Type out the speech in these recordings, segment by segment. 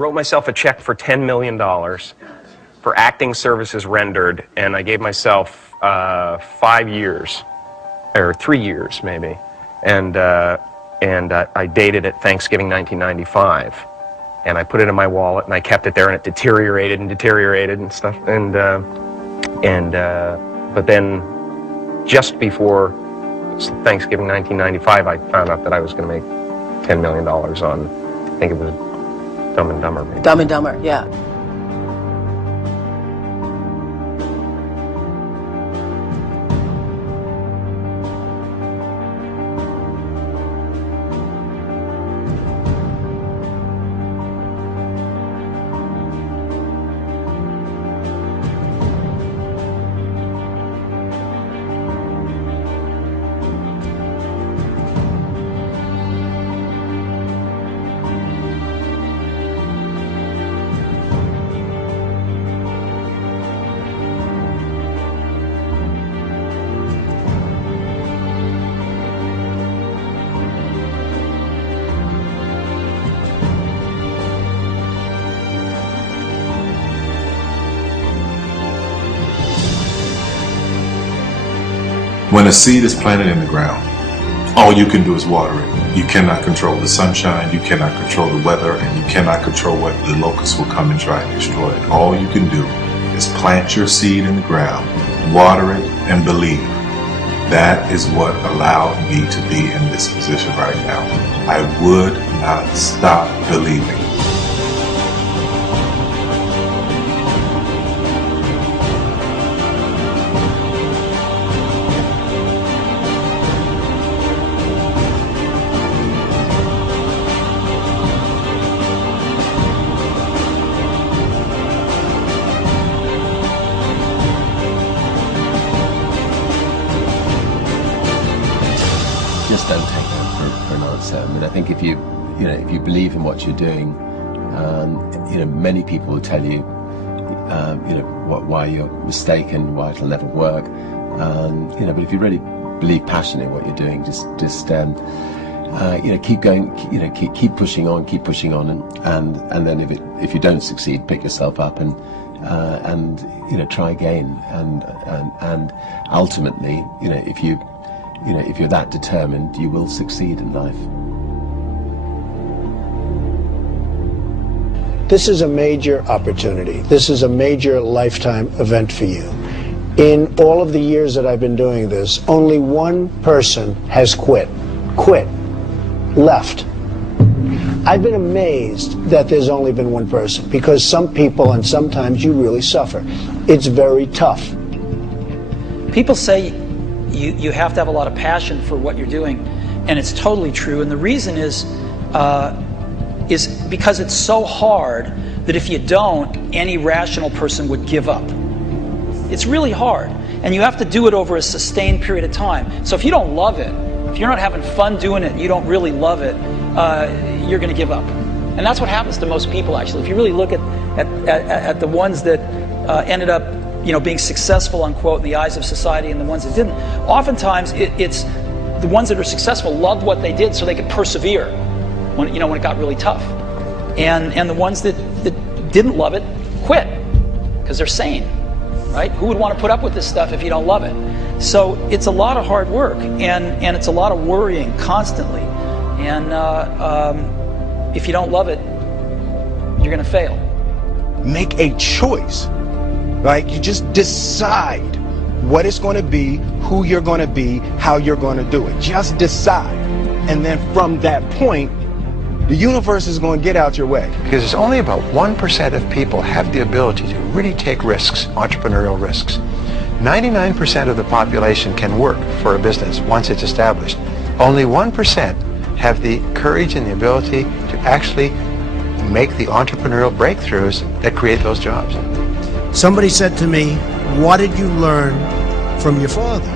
Wrote myself a check for $10 million for acting services rendered, and I gave myself 5 years, or 3 years maybe, and I dated it Thanksgiving 1995, and I put it in my wallet, and I kept it there, and it deteriorated and stuff, but then just before Thanksgiving 1995, I found out that I was going to make $10 million on, I think it was Dumb and Dumber, maybe. Dumb and Dumber, yeah. When a seed is planted in the ground, all you can do is water it. You cannot control the sunshine, you cannot control the weather, and you cannot control what the locusts will come and try and destroy it. All you can do is plant your seed in the ground, water it, and believe. That is what allowed me to be in this position right now. I would not stop believing. Just don't take that for an answer. I mean, I think if you believe in what you're doing, many people will tell you, why you're mistaken, why it'll never work. But if you really believe passionately in what you're doing, just keep going, keep pushing on, and then if you don't succeed, pick yourself up and try again, and ultimately, if you're that determined, you will succeed in life. This is a major opportunity. This is a major lifetime event for you. In all of the years that I've been doing this, only one person has quit, left. I've been amazed that there's only been one person, because some people, and sometimes you really suffer. It's very tough. People say you have to have a lot of passion for what you're doing, and it's totally true. And the reason is because it's so hard that if you don't, any rational person would give up. It's really hard, and you have to do it over a sustained period of time. So if you don't love it, if you're not having fun doing it, and you don't really love it, you're going to give up. And that's what happens to most people, actually. If you really look at the ones that ended up being successful, unquote, in the eyes of society, and the ones that didn't. Oftentimes, it's the ones that are successful loved what they did so they could persevere when it got really tough. And the ones that didn't love it quit because they're sane, right? Who would want to put up with this stuff if you don't love it? So it's a lot of hard work, and it's a lot of worrying constantly. And if you don't love it, you're going to fail. Make a choice. Right? You just decide what it's going to be, who you're going to be, how you're going to do it. Just decide. And then from that point, the universe is going to get out your way. Because it's only about 1% of people have the ability to really take risks, entrepreneurial risks. 99% of the population can work for a business once it's established. Only 1% have the courage and the ability to actually make the entrepreneurial breakthroughs that create those jobs. Somebody said to me, what did you learn from your father?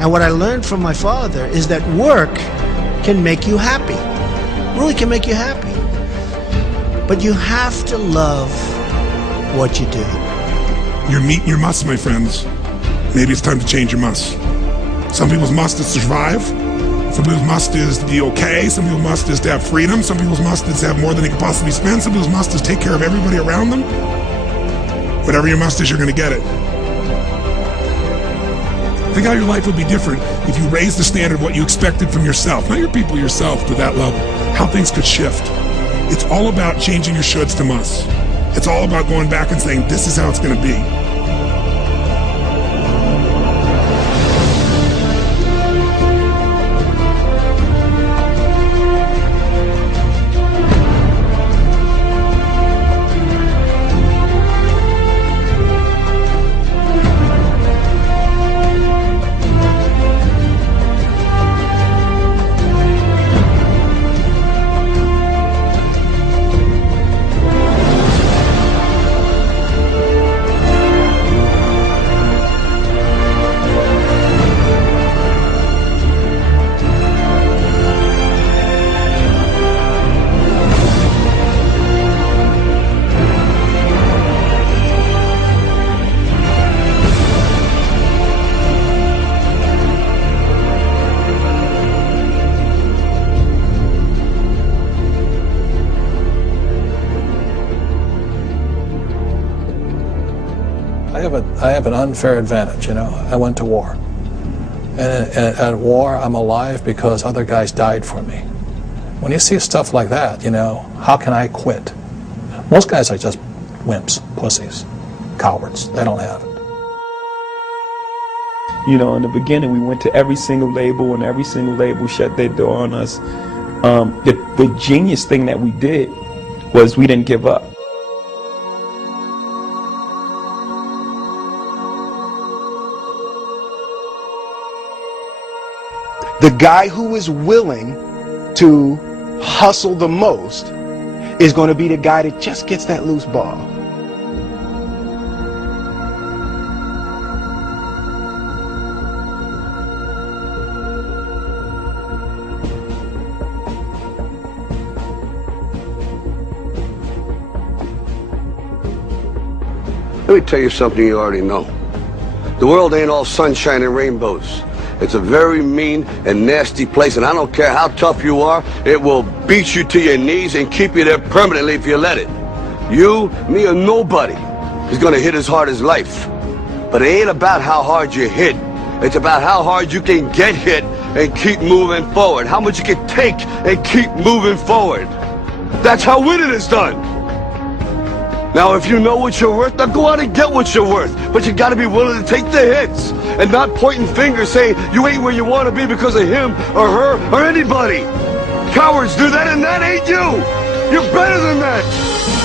And what I learned from my father is that work can make you happy. Really can make you happy. But you have to love what you do. You're meeting your must, my friends. Maybe it's time to change your must. Some people's must is to survive. Some people's must is to be okay. Some people's must is to have freedom. Some people's must is to have more than they could possibly spend. Some people's must is take care of everybody around them. Whatever your must is, you're going to get it. Think how your life would be different if you raised the standard of what you expected from yourself, not your people, yourself, to that level. How things could shift. It's all about changing your shoulds to musts. It's all about going back and saying, this is how it's going to be. I have an unfair advantage, you know. I went to war. And at war, I'm alive because other guys died for me. When you see stuff like that, you know, how can I quit? Most guys are just wimps, pussies, cowards. They don't have it. You know, in the beginning, we went to every single label, and every single label shut their door on us. The genius thing that we did was we didn't give up. The guy who is willing to hustle the most is going to be the guy that just gets that loose ball. Let me tell you something you already know. The world ain't all sunshine and rainbows. It's a very mean and nasty place, and I don't care how tough you are, it will beat you to your knees and keep you there permanently if you let it. You, me, or nobody is gonna hit as hard as life. But it ain't about how hard you hit. It's about how hard you can get hit and keep moving forward. How much you can take and keep moving forward. That's how winning is done. Now, if you know what you're worth, now go out and get what you're worth. But you gotta be willing to take the hits and not pointing fingers saying you ain't where you want to be because of him or her or anybody. Cowards do that, and that ain't you. You're better than that.